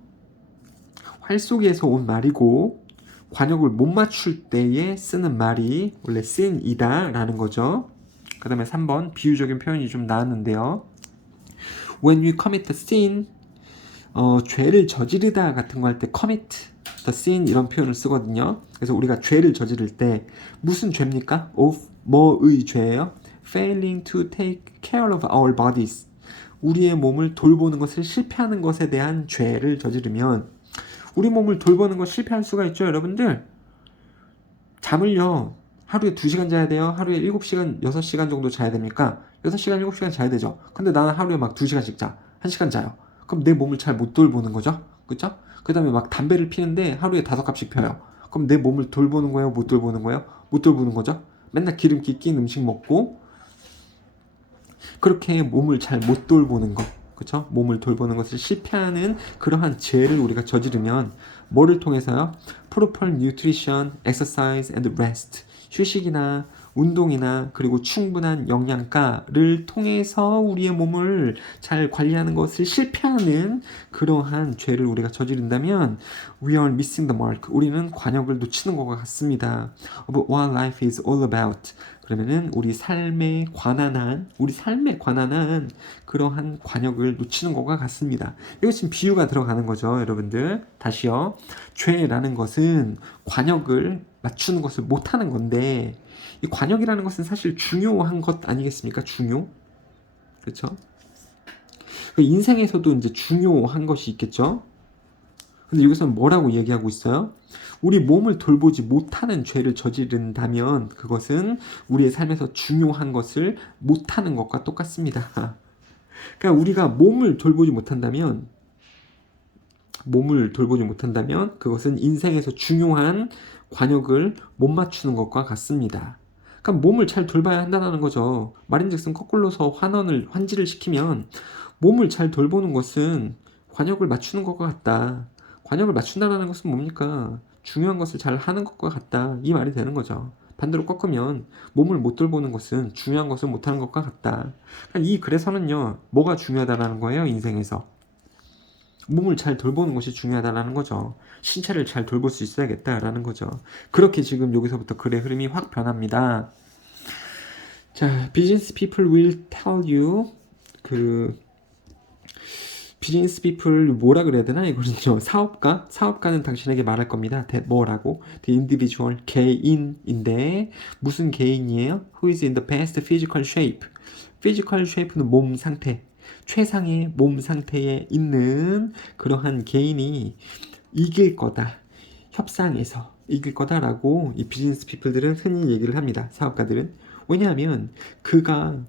활쏘기에서 온 말이고 관역을 못 맞출 때에 쓰는 말이 원래 sin이다 라는 거죠. 그 다음에 3번 비유적인 표현이 좀 나왔는데요. When you commit the sin, 죄를 저지르다 같은 거 할 때 commit the sin 이런 표현을 쓰거든요. 그래서 우리가 죄를 저지를 때 무슨 죄입니까? of 뭐의 죄예요? Failing to take care of our bodies, 우리의 몸을 돌보는 것을 실패하는 것에 대한 죄를 저지르면, 우리 몸을 돌보는 것 실패할 수가 있죠, 여러분들. 잠을요, 하루에 2시간 자야 돼요? 하루에 7시간, 6시간 정도 자야 됩니까? 6시간, 7시간 자야 되죠. 근데 나는 하루에 막 2시간씩 자. 1시간 자요. 그럼 내 몸을 잘 못 돌보는 거죠? 그쵸? 그 다음에 막 담배를 피는데 하루에 5갑씩 펴요. 그럼 내 몸을 돌보는 거예요? 못 돌보는 거예요? 못 돌보는 거죠? 맨날 기름기 낀 음식 먹고, 그렇게 몸을 잘 못 돌보는 것. 그쵸? 몸을 돌보는 것을 실패하는 그러한 죄를 우리가 저지르면 뭐를 통해서요? proper nutrition, exercise and rest, 휴식이나 운동이나 그리고 충분한 영양가를 통해서 우리의 몸을 잘 관리하는 것을 실패하는 그러한 죄를 우리가 저지른다면 we are missing the mark, 우리는 관역을 놓치는 것과 같습니다. of what life is all about, 그러면은 우리 삶에 관한 한 그러한 관역을 놓치는 것과 같습니다. 이거 지금 비유가 들어가는 거죠, 여러분들. 다시요. 죄라는 것은 관역을 맞추는 것을 못하는 건데, 이 관역이라는 것은 사실 중요한 것 아니겠습니까? 중요. 그렇죠? 인생에서도 이제 중요한 것이 있겠죠. 근데 여기서는 뭐라고 얘기하고 있어요? 우리 몸을 돌보지 못하는 죄를 저지른다면 그것은 우리의 삶에서 중요한 것을 못하는 것과 똑같습니다. 그러니까 우리가 몸을 돌보지 못한다면 그것은 인생에서 중요한 관역을 못 맞추는 것과 같습니다. 그러니까 몸을 잘 돌봐야 한다는 거죠. 말인즉슨 거꾸로서 환지를 시키면 몸을 잘 돌보는 것은 관역을 맞추는 것과 같다. 관역을 맞춘다는 것은 뭡니까? 중요한 것을 잘 하는 것과 같다. 이 말이 되는 거죠. 반대로 꺾으면 몸을 못 돌보는 것은 중요한 것을 못하는 것과 같다. 그러니까 이 글에서는요, 뭐가 중요하다는 거예요? 인생에서 몸을 잘 돌보는 것이 중요하다는 거죠. 신체를 잘 돌볼 수 있어야겠다라는 거죠. 그렇게 지금 여기서부터 글의 흐름이 확 변합니다. 자, business people will tell you, 비즈니스 피플 뭐라 그래야 되나 이거는요. 사업가는 당신에게 말할 겁니다. 뭐라고? The individual, 개인인데 무슨 개인이에요? Who is in the best physical shape. physical shape는 몸 상태, 최상의 몸 상태에 있는 그러한 개인이 이길 거다. 협상에서 이길 거다라고 이 비즈니스 피플들은 흔히 얘기를 합니다. 사업가들은. 왜냐하면 그가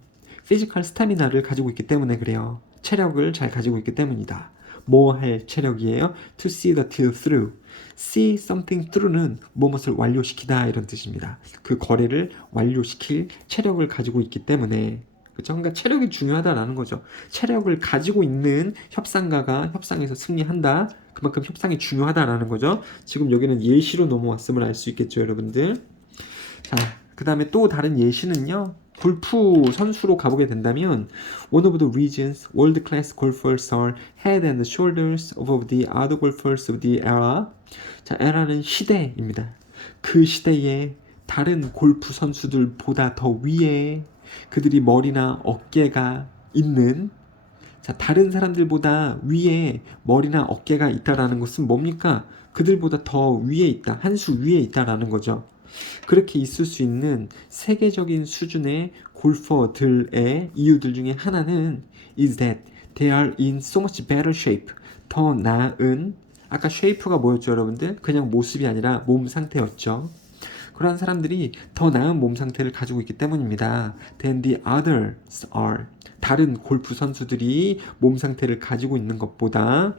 피지컬 스타미나를 가지고 있기 때문에 그래요. 체력을 잘 가지고 있기 때문이다. 뭐 할 체력이에요? To see the deal through. See something through는 무엇을 완료시키다 이런 뜻입니다. 그 거래를 완료시킬 체력을 가지고 있기 때문에. 그렇죠? 그러니까 체력이 중요하다라는 거죠. 체력을 가지고 있는 협상가가 협상에서 승리한다. 그만큼 협상이 중요하다라는 거죠. 지금 여기는 예시로 넘어왔음을 알 수 있겠죠, 여러분들. 자, 그 다음에 또 다른 예시는요. 골프 선수로 가보게 된다면 one of the reasons world-class golfers are head and shoulders above the other golfers of the era. 자, era는 시대입니다. 그 시대에 다른 골프 선수들보다 더 위에 그들이 머리나 어깨가 있는, 자, 다른 사람들보다 위에 머리나 어깨가 있다라는 것은 뭡니까? 그들보다 더 위에 있다, 한 수 위에 있다라는 거죠. 그렇게 있을 수 있는 세계적인 수준의 골퍼들의 이유들 중에 하나는 is that they are in so much better shape, 더 나은 아까 shape가 뭐였죠, 여러분들? 그냥 모습이 아니라 몸 상태였죠. 그러한 사람들이 더 나은 몸 상태를 가지고 있기 때문입니다. Than the others are. 다른 골프 선수들이 몸 상태를 가지고 있는 것보다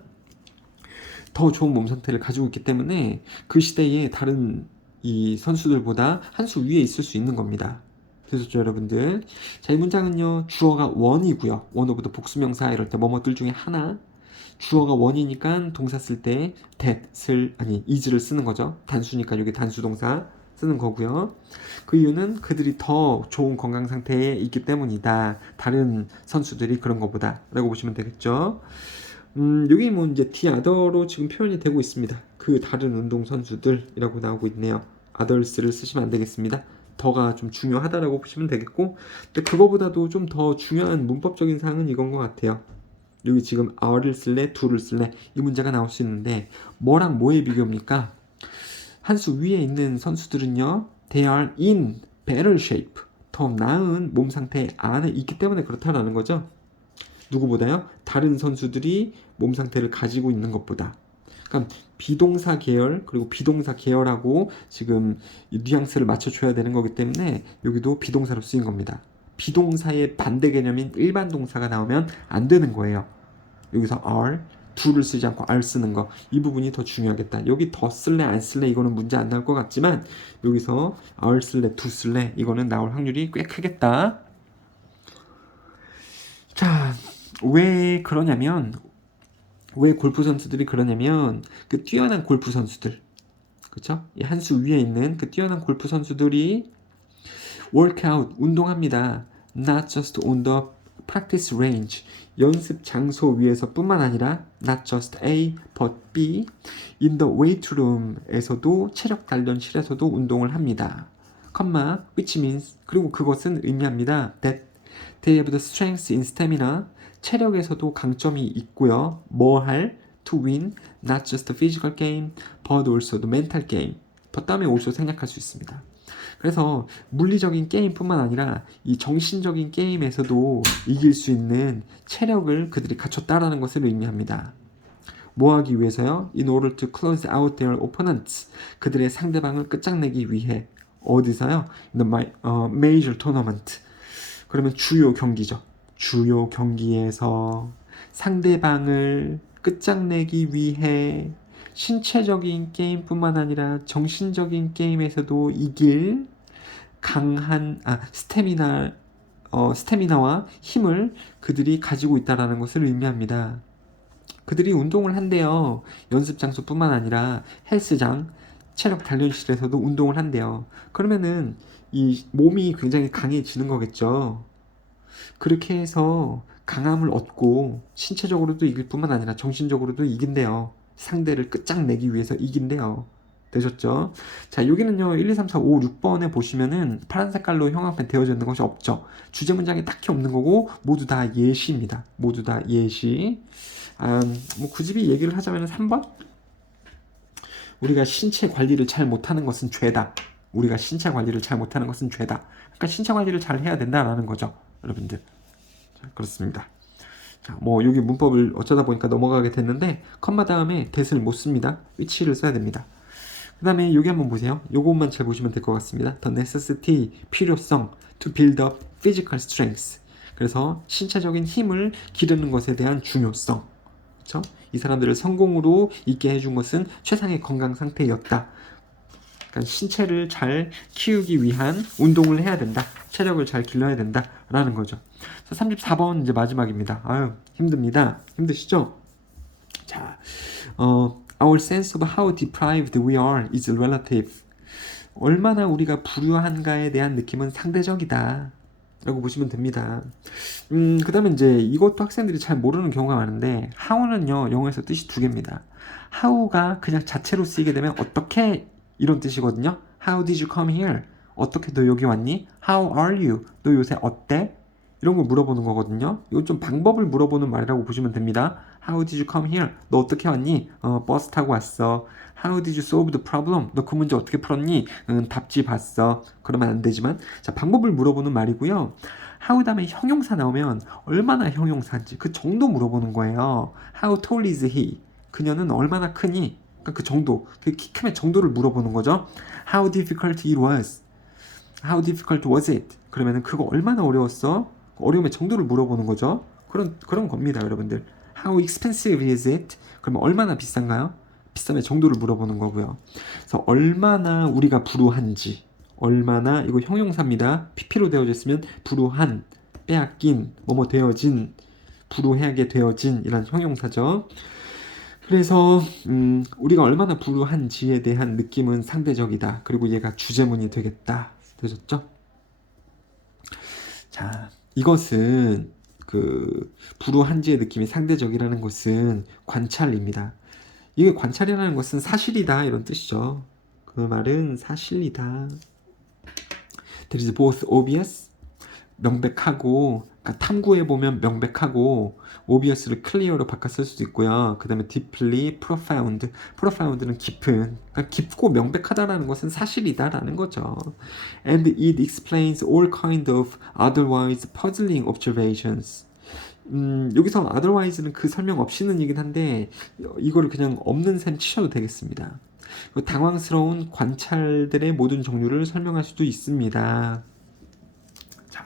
더 좋은 몸 상태를 가지고 있기 때문에 그 시대에 다른 이 선수들보다 한 수 위에 있을 수 있는 겁니다. 되셨죠, 여러분들? 자, 이 문장은요, 주어가 원이고요. 원어부터 복수명사 이럴 때 뭐뭐들 중에 하나. 주어가 원이니까 동사 쓸 때 that을 아니 is를 쓰는 거죠. 단수니까 여기 단수 동사 쓰는 거고요. 그 이유는 그들이 더 좋은 건강 상태에 있기 때문이다. 다른 선수들이 그런 것보다 라고 보시면 되겠죠. 여기 뭐 이제 the other로 지금 표현이 되고 있습니다. 그 다른 운동 선수들이라고 나오고 있네요. others를 쓰시면 안 되겠습니다. 더가 좀 중요하다라고 보시면 되겠고, 근데 그거보다도 좀 더 중요한 문법적인 사항은 이건 것 같아요. 여기 지금 our를 쓸래, do를 쓸래 이 문제가 나올 수 있는데 뭐랑 뭐의 비교입니까? 한 수 위에 있는 선수들은요, they are in better shape. 더 나은 몸 상태 안에 있기 때문에 그렇다라는 거죠. 누구보다요? 다른 선수들이 몸 상태를 가지고 있는 것보다. 그러니까 비동사 계열 그리고 비동사 계열하고 지금 이 뉘앙스를 맞춰줘야 되는 거기 때문에 여기도 비동사로 쓰인 겁니다. 비동사의 반대 개념인 일반 동사가 나오면 안 되는 거예요. 여기서 are, do를 쓰지 않고 are 쓰는 거, 이 부분이 더 중요하겠다. 여기 더 쓸래 안 쓸래 이거는 문제 안 나올 것 같지만 여기서 are 쓸래 do 쓸래 이거는 나올 확률이 꽤 크겠다. 자, 왜 그러냐면 왜 골프 선수들이 그러냐면 그 뛰어난 골프 선수들, 그렇죠? 한 수 위에 있는 그 뛰어난 골프 선수들이 workout 운동합니다. Not just on the practice range 연습 장소 위에서뿐만 아니라 not just A but B in the weight room에서도 체력 단련실에서도 운동을 합니다. 컴마 which means 그리고 그것은 의미합니다. that they have the strength in stamina 체력에서도 강점이 있고요. 뭐 할? to win not just the physical game but also the mental game. 더 다음에 also 생략할 수 있습니다. 그래서 물리적인 게임뿐만 아니라 이 정신적인 게임에서도 이길 수 있는 체력을 그들이 갖췄다라는 것을 의미합니다. 뭐 하기 위해서요? In order to close out their opponents. 그들의 상대방을 끝장내기 위해. 어디서요? In the major tournament. 그러면 주요 경기죠. 주요 경기에서 상대방을 끝장내기 위해 신체적인 게임뿐만 아니라 정신적인 게임에서도 이길 강한 스태미나와 힘을 그들이 가지고 있다라는 것을 의미합니다. 그들이 운동을 한대요. 연습 장소뿐만 아니라 헬스장, 체력 단련실에서도 운동을 한대요. 그러면은 이 몸이 굉장히 강해지는 거겠죠. 그렇게 해서 강함을 얻고 신체적으로도 이길 뿐만 아니라 정신적으로도 이긴대요. 상대를 끝장내기 위해서 이긴대요. 되셨죠? 자, 여기는요 1, 2, 3, 4, 5, 6번에 보시면은 파란 색깔로 형광펜 되어져 있는 것이 없죠. 주제 문장이 딱히 없는 거고 모두 다 예시입니다. 모두 다 예시. 뭐 굳이 얘기를 하자면 3번? 우리가 신체 관리를 잘 못하는 것은 죄다. 우리가 신체 관리를 잘 못하는 것은 죄다. 그러니까 신체 관리를 잘 해야 된다라는 거죠, 여러분들. 자, 그렇습니다. 자, 뭐 여기 문법을 어쩌다 보니까 넘어가게 됐는데 컴마 다음에 that을 못 씁니다. which를 써야 됩니다. 그 다음에 여기 한번 보세요. 요것만 잘 보시면 될 것 같습니다. The necessity, 필요성 to build up physical strength. 그래서 신체적인 힘을 기르는 것에 대한 중요성. 그렇죠? 이 사람들을 성공으로 있게 해준 것은 최상의 건강 상태였다. 그러니까 신체를 잘 키우기 위한 운동을 해야 된다. 체력을 잘 길러야 된다. 라는 거죠. 34번 이제 마지막입니다. 아유, 힘듭니다. 힘드시죠? 자, Our sense of how deprived we are is relative. 얼마나 우리가 불우한가에 대한 느낌은 상대적이다. 라고 보시면 됩니다. 그 다음에 이제 이것도 학생들이 잘 모르는 경우가 많은데, how는요, 영어에서 뜻이 두 개입니다. how가 그냥 자체로 쓰이게 되면 어떻게 이런 뜻이거든요. How did you come here? 어떻게 너 여기 왔니? How are you? 너 요새 어때? 이런 걸 물어보는 거거든요. 이건 좀 방법을 물어보는 말이라고 보시면 됩니다. How did you come here? 너 어떻게 왔니? 버스 타고 왔어. How did you solve the problem? 너 그 문제 어떻게 풀었니? 답지 봤어. 그러면 안 되지만 자, 방법을 물어보는 말이고요. How 다음에 형용사 나오면 얼마나 형용사인지 그 정도 물어보는 거예요. How tall is he? 그녀는 얼마나 크니? 그러니까 그 정도, 그 키 큼의 정도를 물어보는 거죠. How difficult it was? How difficult was it? 그러면은 그거 얼마나 어려웠어? 어려움의 정도를 물어보는 거죠. 그런 겁니다, 여러분들. How expensive is it? 그러면 얼마나 비싼가요? 비싼의 정도를 물어보는 거고요. 그래서 얼마나 우리가 불우한지, 얼마나 이거 형용사입니다. PP로 되어져 있으면 불우한, 빼앗긴, 뭐뭐 되어진, 불우하게 되어진 이란 형용사죠. 그래서 우리가 얼마나 불우한지에 대한 느낌은 상대적이다. 그리고 얘가 주제문이 되겠다. 되셨죠? 자, 이것은 그 불우한지의 느낌이 상대적이라는 것은 관찰입니다. 이게 관찰이라는 것은 사실이다 이런 뜻이죠. 그 말은 사실이다. That is both obvious, 명백하고, 그러니까 탐구해보면 명백하고, obviously clear로 바꿔 쓸 수도 있고요. 그 다음에 deeply profound, profound는 깊은, 그러니까 깊고 명백하다라는 것은 사실이다라는 거죠. And it explains all kind of otherwise puzzling observations. 여기서 otherwise는 그 설명 없이는 이긴 한데 이거를 그냥 없는 셈 치셔도 되겠습니다. 당황스러운 관찰들의 모든 종류를 설명할 수도 있습니다. 자,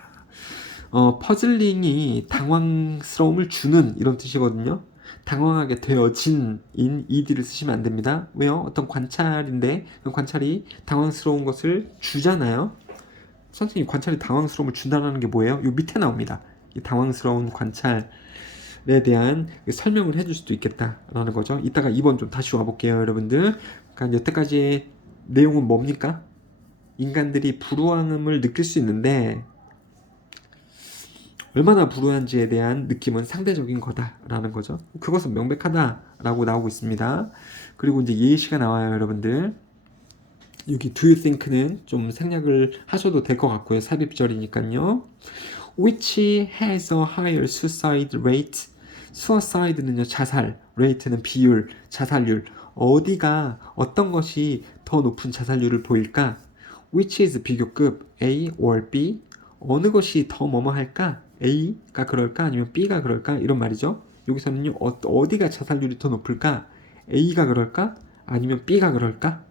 퍼즐링이 당황스러움을 주는 이런 뜻이거든요. 당황하게 되어진 인 ed를 쓰시면 안 됩니다. 왜요? 어떤 관찰인데 그 관찰이 당황스러운 것을 주잖아요. 선생님, 관찰이 당황스러움을 준다는 게 뭐예요? 요 밑에 나옵니다. 이 당황스러운 관찰에 대한 설명을 해줄 수도 있겠다라는 거죠. 이따가 2번 좀 다시 와볼게요, 여러분들. 그러니까 여태까지의 내용은 뭡니까? 인간들이 불우함을 느낄 수 있는데 얼마나 불우한지에 대한 느낌은 상대적인 거다라는 거죠. 그것은 명백하다라고 나오고 있습니다. 그리고 이제 예시가 나와요, 여러분들. 여기 do you think는 좀 생략을 하셔도 될 것 같고요. 삽입절이니까요. Which has a higher suicide rate? suicide는요, 자살, rate는 비율, 자살률. 어디가, 어떤 것이 더 높은 자살률을 보일까? Which is 비교급 A or B? 어느 것이 더 뭐뭐 할까? A가 그럴까? 아니면 B가 그럴까? 이런 말이죠. 여기서는요, 어디가 자살률이 더 높을까? A가 그럴까? 아니면 B가 그럴까?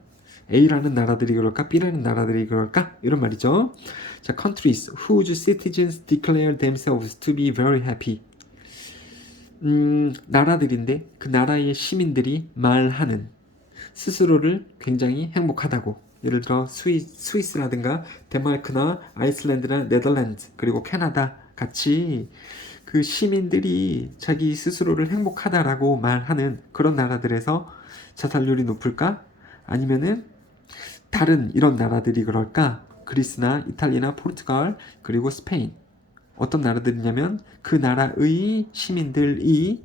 A라는 나라들이 그럴까? B라는 나라들이 그럴까? 이런 말이죠. 자, countries whose citizens declare themselves to be very happy. 나라들인데 그 나라의 시민들이 말하는 스스로를 굉장히 행복하다고. 예를 들어 스위스라든가 덴마크나 아이슬란드나 네덜란드 그리고 캐나다 같이 그 시민들이 자기 스스로를 행복하다라고 말하는 그런 나라들에서 자살률이 높을까? 아니면은 다른 이런 나라들이 그럴까? 그리스나 이탈리아나 포르투갈 그리고 스페인. 어떤 나라들이냐면 그 나라의 시민들이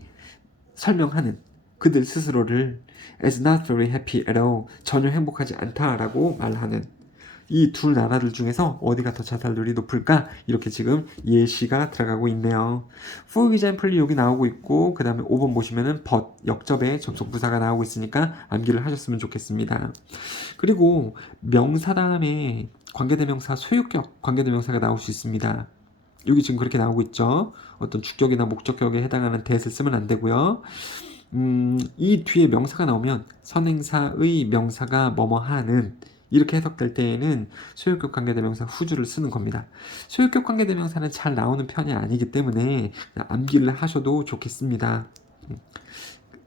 설명하는 그들 스스로를 as not very happy at all, 전혀 행복하지 않다라고 말하는 이 두 나라들 중에서 어디가 더 자살률이 높을까? 이렇게 지금 예시가 들어가고 있네요. For example이 여기 나오고 있고 그 다음에 5번 보시면은 but, 역접에 접속부사가 나오고 있으니까 암기를 하셨으면 좋겠습니다. 그리고 명사 다음에 관계대명사, 소유격 관계대명사가 나올 수 있습니다. 여기 지금 그렇게 나오고 있죠. 어떤 주격이나 목적격에 해당하는 that을 쓰면 안 되고요. 이 뒤에 명사가 나오면 선행사의 명사가 뭐뭐 하는 이렇게 해석될 때에는 소유격 관계대명사 whose를 쓰는 겁니다. 소유격 관계대명사는 잘 나오는 편이 아니기 때문에 암기를 하셔도 좋겠습니다.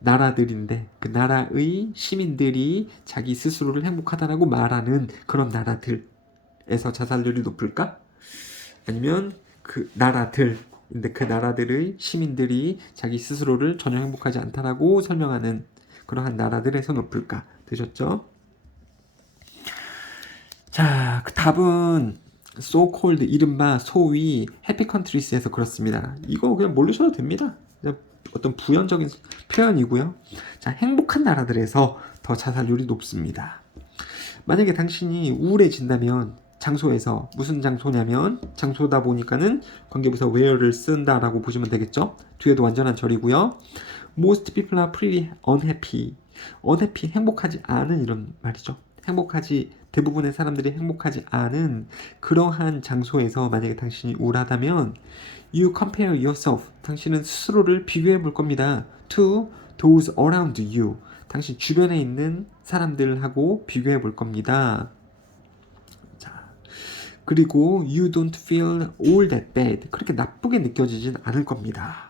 나라들인데 그 나라의 시민들이 자기 스스로를 행복하다라고 말하는 그런 나라들에서 자살률이 높을까? 아니면 그 나라들인데 그 나라들의 시민들이 자기 스스로를 전혀 행복하지 않다라고 설명하는 그러한 나라들에서 높을까? 되셨죠? 자, 그 답은 so called 이른바 소위 해피 컨트리스에서 그렇습니다. 이거 그냥 모르셔도 됩니다. 그냥 어떤 부연적인 표현이고요. 자, 행복한 나라들에서 더 자살률이 높습니다. 만약에 당신이 우울해진다면 장소에서 무슨 장소냐면 장소다 보니까는 관계부사 where를 쓴다라고 보시면 되겠죠. 뒤에도 완전한 절이고요. Most people are pretty unhappy. unhappy 행복하지 않은 이런 말이죠. 대부분의 사람들이 행복하지 않은 그러한 장소에서 만약에 당신이 우울하다면 you compare yourself. 당신은 스스로를 비교해 볼 겁니다. to those around you. 당신 주변에 있는 사람들하고 비교해 볼 겁니다. 자, 그리고 you don't feel all that bad. 그렇게 나쁘게 느껴지진 않을 겁니다.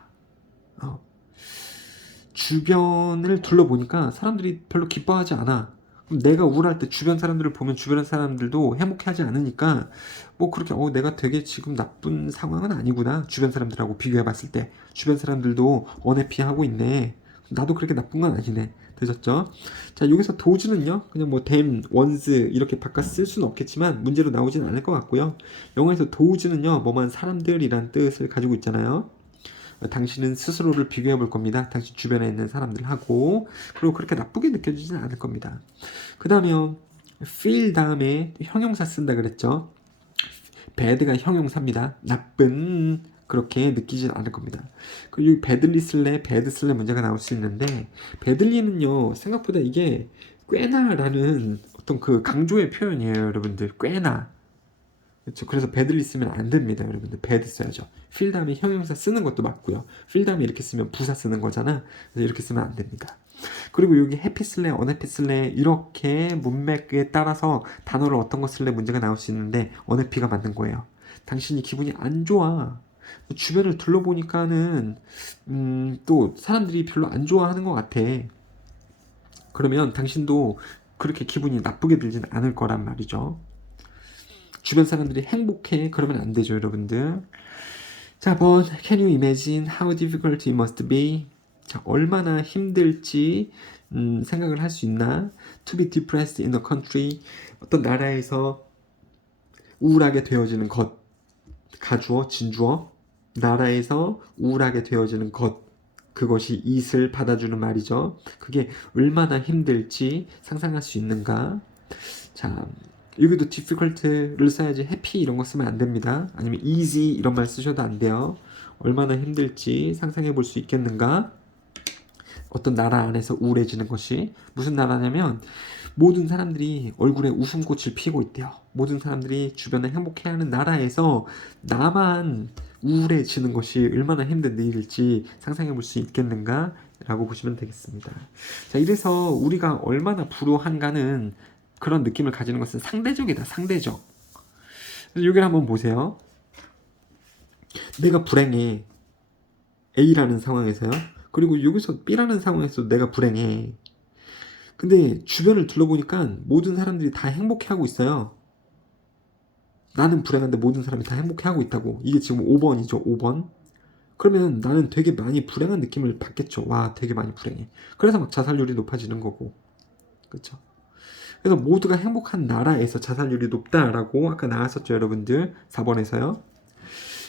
주변을 둘러보니까 사람들이 별로 기뻐하지 않아. 그럼 내가 우울할 때 주변 사람들을 보면 주변 사람들도 행복해하지 않으니까 뭐 그렇게 내가 되게 지금 나쁜 상황은 아니구나. 주변 사람들하고 비교해봤을 때 주변 사람들도 언해피하고 있네. 나도 그렇게 나쁜 건 아니네. 되셨죠? 자, 여기서 도즈는요 그냥 뭐 them, once 이렇게 바꿔 쓸 수는 없겠지만 문제로 나오진 않을 것 같고요. 영어에서 도즈는요 뭐만 사람들이란 뜻을 가지고 있잖아요. 당신은 스스로를 비교해 볼 겁니다. 당신 주변에 있는 사람들하고. 그리고 그렇게 나쁘게 느껴지지는 않을 겁니다. 그 다음에 feel 다음에 형용사 쓴다 그랬죠. bad가 형용사입니다. 나쁜 그렇게 느끼진 않을 겁니다. 그리고 badly 쓸래, bad 쓸래 문제가 나올 수 있는데 badly는요 생각보다 이게 꽤나 라는 어떤 그 강조의 표현이에요. 여러분들 꽤나. 그렇죠. 그래서 badly 쓰면 안 됩니다. 여러분들 bad 써야죠. feel 다음에 형용사 쓰는 것도 맞고요. feel 다음에 이렇게 쓰면 부사 쓰는 거잖아. 그래서 이렇게 쓰면 안 됩니다. 그리고 여기 happy 쓸래, unhappy 쓸래 이렇게 문맥에 따라서 단어를 어떤 거 쓸래 문제가 나올 수 있는데 unhappy가 맞는 거예요. 당신이 기분이 안 좋아. 주변을 둘러보니까는 또 사람들이 별로 안 좋아하는 것 같아. 그러면 당신도 그렇게 기분이 나쁘게 들진 않을 거란 말이죠. 주변 사람들이 행복해 그러면 안 되죠, 여러분들. 자, 번 Can you imagine how difficult it must be? 자, 얼마나 힘들지 생각을 할 수 있나? To be depressed in a country. 어떤 나라에서 우울하게 되어지는 것. 가주어, 진주어. 나라에서 우울하게 되어지는 것. 그것이 it을 받아주는 말이죠. 그게 얼마나 힘들지 상상할 수 있는가? 자, 여기도 difficult를 써야지 happy 이런 거 쓰면 안 됩니다. 아니면 easy 이런 말 쓰셔도 안 돼요. 얼마나 힘들지 상상해 볼 수 있겠는가? 어떤 나라 안에서 우울해지는 것이 무슨 나라냐면 모든 사람들이 얼굴에 웃음꽃을 피고 있대요. 모든 사람들이 주변에 행복해하는 나라에서 나만 우울해지는 것이 얼마나 힘든 일일지 상상해 볼 수 있겠는가? 라고 보시면 되겠습니다. 자, 이래서 우리가 얼마나 불우한가는 그런 느낌을 가지는 것은 상대적이다. 상대적. 여기를 한번 보세요. 내가 불행해. A라는 상황에서요. 그리고 여기서 B라는 상황에서 내가 불행해. 근데 주변을 둘러보니까 모든 사람들이 다 행복해하고 있어요. 나는 불행한데 모든 사람이 다 행복해하고 있다고. 이게 지금 5번이죠. 5번. 그러면 나는 되게 많이 불행한 느낌을 받겠죠. 와, 되게 많이 불행해. 그래서 막 자살률이 높아지는 거고. 그렇죠? 그래서 모두가 행복한 나라에서 자살률이 높다라고 아까 나왔었죠, 여러분들. 4번에서요.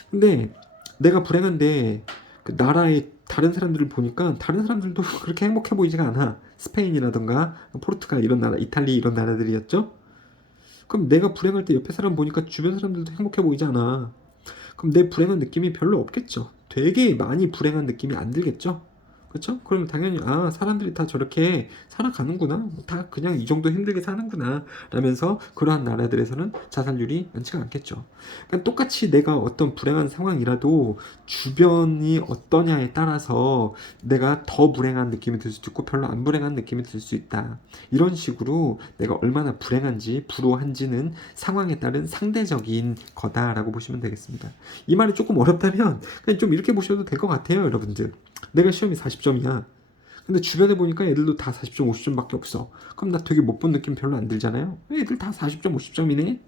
근데 내가 불행한데 그 나라의 다른 사람들을 보니까 다른 사람들도 그렇게 행복해 보이지가 않아. 스페인이라던가 포르투갈 이런 나라, 이탈리 이런 나라들이었죠. 그럼 내가 불행할 때 옆에 사람 보니까 주변 사람들도 행복해 보이지 않아. 그럼 내 불행한 느낌이 별로 없겠죠. 되게 많이 불행한 느낌이 안 들겠죠. 그렇죠? 그럼 당연히 사람들이 다 저렇게 살아가는구나. 다 그냥 이 정도 힘들게 사는구나 라면서 그러한 나라들에서는 자살률이 많지가 않겠죠. 그러니까 똑같이 내가 어떤 불행한 상황이라도 주변이 어떠냐에 따라서 내가 더 불행한 느낌이 들 수도 있고 별로 안 불행한 느낌이 들 수 있다. 이런 식으로 내가 얼마나 불행한지 불우한지는 상황에 따른 상대적인 거다라고 보시면 되겠습니다. 이 말이 조금 어렵다면 그냥 좀 이렇게 보셔도 될 것 같아요, 여러분들. 내가 시험이 40점이야. 근데 주변에 보니까 애들도 다 40점, 50점밖에 없어. 그럼 나 되게 못 본 느낌 별로 안 들잖아요. 애들 다 40점, 50점이네.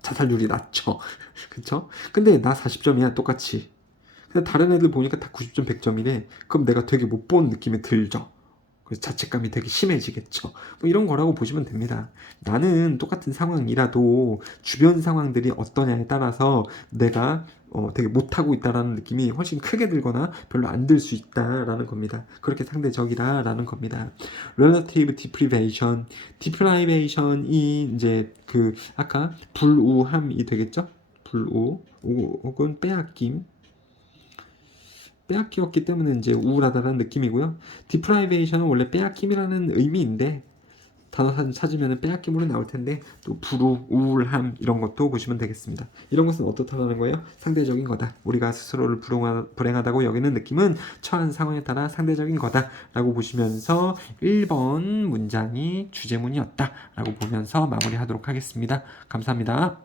자살률이 낮죠. 그쵸? 근데 나 40점이야, 똑같이. 근데 다른 애들 보니까 다 90점, 100점이네. 그럼 내가 되게 못 본 느낌이 들죠. 그래서 자책감이 되게 심해지겠죠. 뭐 이런 거라고 보시면 됩니다. 나는 똑같은 상황이라도 주변 상황들이 어떠냐에 따라서 내가 되게 못하고 있다라는 느낌이 훨씬 크게 들거나 별로 안 들 수 있다라는 겁니다. 그렇게 상대적이라는 겁니다. Relative deprivation, deprivation이 이제 그 아까 불우함이 되겠죠? 불우 혹은 빼앗기었기 때문에 이제 우울하다는 느낌이고요. deprivation은 원래 빼앗김이라는 의미인데 단어 찾으면 빼앗김으로 나올 텐데 또 불우, 우울함 이런 것도 보시면 되겠습니다. 이런 것은 어떻다는 거예요? 상대적인 거다. 우리가 스스로를 불행하다고 여기는 느낌은 처한 상황에 따라 상대적인 거다라고 보시면서 1번 문장이 주제문이었다라고 보면서 마무리하도록 하겠습니다. 감사합니다.